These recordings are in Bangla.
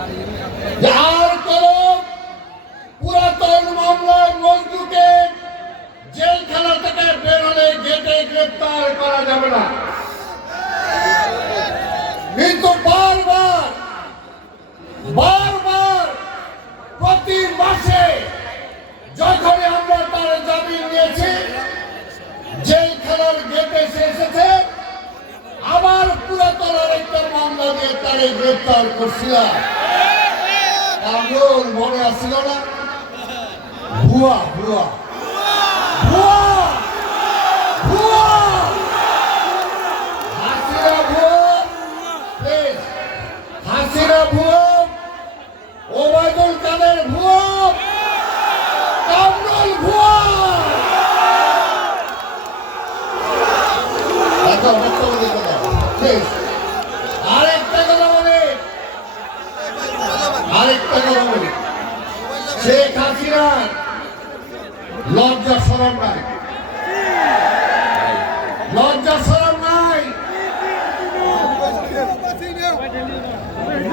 আর কোন পুরাতন মামলায় মজদুরকে জেলখানা থেকে বেরোলে গেটে গ্রেপ্তার করা যাবে না। কিন্তু বারবার প্রতি মাসে যখনই আমরা তার জামিন নিয়েছি, জেলখানার গেটে এসেছে, আবার পুরাতন আরেকটা মামলা দিয়ে তারে গ্রেপ্তার করছিলাম। কামরুল মনে আসছিল না? ভুয়া ভুয়া ভুয়া ভুয়া হাসিনা ভুয়া, হাসিনা ভুয়া, ওবায়দুল কাদের ভুয়া, কামরুল ভুয়া। আরেকটা কথা বলি, শেখ হাসিনা লজ্জা শরম নাই, লজ্জা শরম নাই।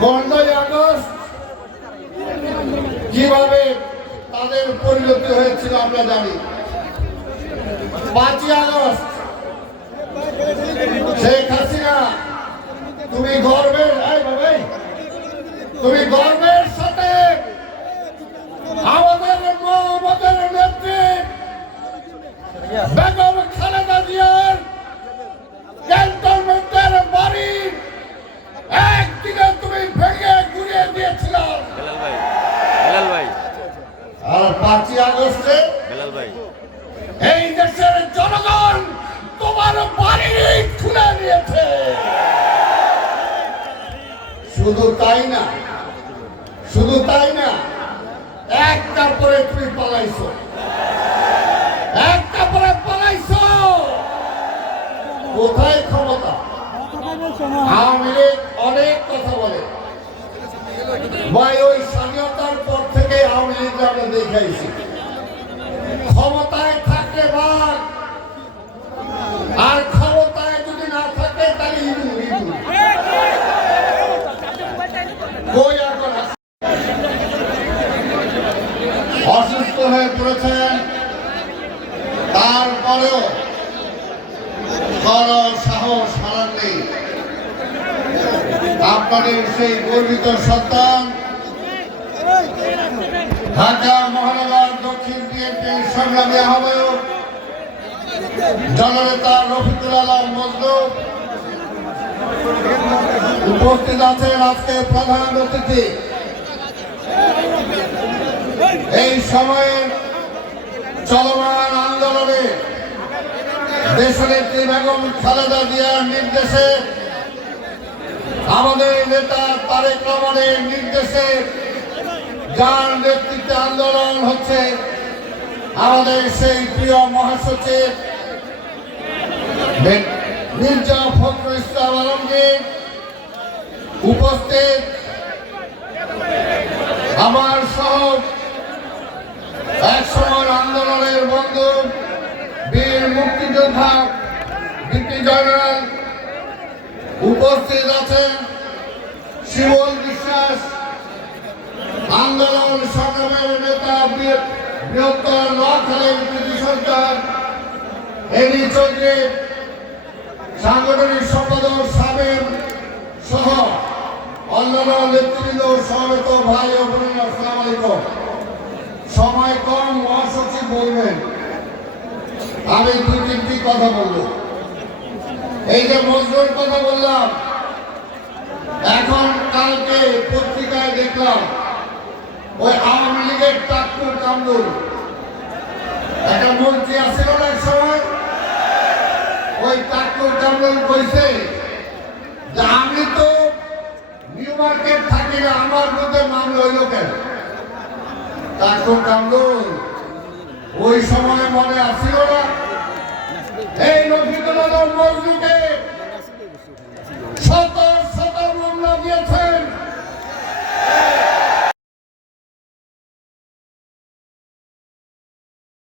15ই আগস্ট কিভাবে তাদের পরিণতি হয়েছিল আমরা জানি। 5ই আগস্ট শেখ হাসিনা তুমি গর্বের সাথে আমাদের নেত্রী বেগম খালেদা জিয়ার ক্যান্টনমেন্টের বাড়ি একদিনে তুমি ভেঙে গুড়িয়ে দিয়েছিলাম। আর 5ই আগস্টে এই দেশের জনগণ তোমার বাড়ি খুলে নিয়েছে। শুধু তাই না, একটা পরে তুমি পালাইছো, কোথায় ক্ষমতা? আওয়ামী লীগ অনেক কথা বলে ভাই, ওই স্বাধীনতার পর থেকে আওয়ামী লীগ আমরা দেখাইছি ক্ষমতায় থাকে বাঘ, আর ক্ষমতায় যদি না থাকে তাহলে অসুস্থ হয়ে পড়েছেন, তারপরেও কোনো সাহস হারাননি। আপনাদের সেই গর্বিত সন্তান ঢাকা মহানগর দক্ষিণ বিএনপির সংগ্রামী আহ্বায়ক জননেতা রফিকুল আলম মজনু উপস্থিত আছেন আজকে প্রধান অতিথি। এই সময়ে চলমান আন্দোলনে দেশনেত্রী বেগম খালেদা জিয়ার নির্দেশে, আমাদের নেতা তারেক রহমানের নির্দেশে যার নেতৃত্বে আন্দোলন হচ্ছে, আমাদের সেই প্রিয় মহাসচিব মির্জা ফখরুল ইসলাম আলমগীর উপস্থিত, আমার সহ একসময় আন্দোলনের বন্ধু বীর মুক্তিযোদ্ধা বিপি জয়নাল উপস্থিত আছেন, শিবল বিশ্বাস আন্দোলন সংগ্রামের নেতা, বৃহত্তর নোয়াখালীর কৃতি সন্তান এনি চৌধুরী সাংগঠনিক সম্পাদক সাবেক সহ অন্যান্য নেতৃবৃন্দ, সমবেত ভাই ও বোনেরা, আসসালামু আলাইকুম। সময় কম, মহাসচিব বলবেন, আমি 2-3টি কথা বলবো। এই যে মজদুর কথা বললাম, এখন কালকে পত্রিকায় দেখলাম ওই আওয়ামী লীগের টাক্কুর কামরুল একটা মন্ত্রী আসছিল না এক সময়, ওই টাক্কুর কামরুল কইছে যে আমি তো নিউ মার্কেট থাকি না, আমার মধ্যে মামলা হইল কেন? টাক্কুর কামরুল ওই সময় মনে আসছিল না